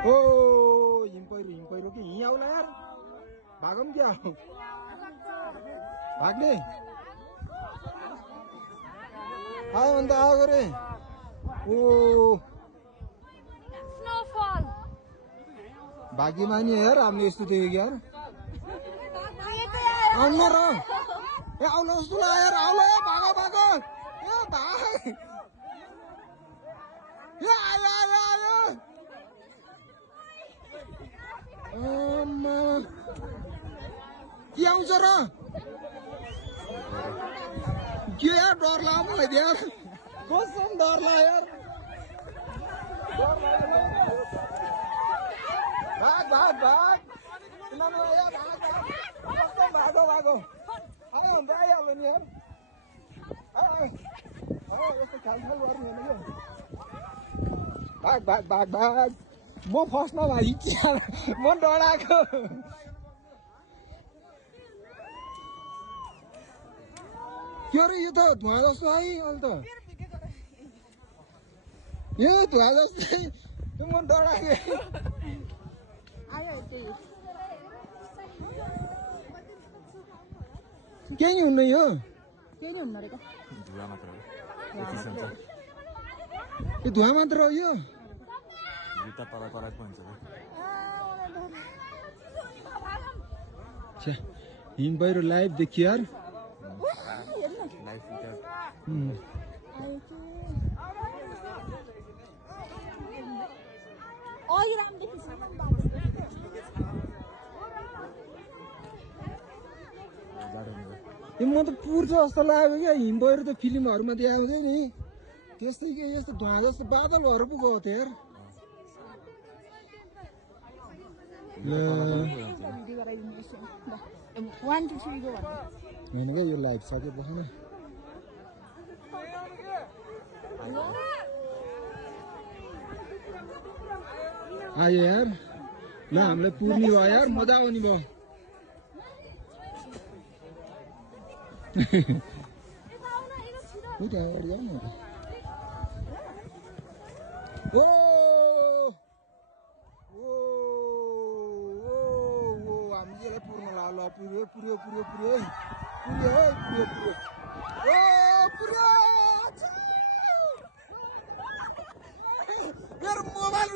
ओ हिम पहिरो कि हिँ आउला यार भागौँ क्या भाग्ने आयो अन्त आएको रे ओ स्नोफॉल भाग्यमानी यार हामीले यस्तो देखेको यार आउनु र ए आउनु जस्तो लाग्यो यार आउला भागो भागो ए भाग ए आयो आयो आयो के आउँछ र के यार डर लाग्यो मलाई यार कसम डर लाग्यो यार भाग भाग भाग भागो भागो आयो हाम्रो आइहाल्यो नि यार यस्तो खालखाल गर्नु होइन क्या भाग भाग भाग भाग म फस्न भाइ म डराएको के अरे यो त धुवा जस्तो आयो अहिले त यो धुवा जस्तै म डराएको केही नि हुन्न यो केही नि हुन्न रे धुवा मात्र हो यो धुवा मात्र हो यो जुत्ता तल कराएको भन्छ हिम पहिरो लाइभ देखियो यार म त पुर्छ जस्तो लाग्यो क्या हिम पहिरो त फिल्महरूमा देखाएको थियो नि त्यस्तै के यस्तो धुवा जस्तो बादलहरू पो गएको थियो यार होइन क्या यो लाइभ सक्यो बस्न आयो यार ल हामीलाई पुर्ने भयो यार मजा आउने भयो उता अगाडि जाऊ न ओ हामी यसलाई पुर्न लाग्यो पुर्यो पुर्यो पुर्यो पुर्यो पुर्यो पुर्यो पुर्यो ओ पुर्यो मेरो मोबाइल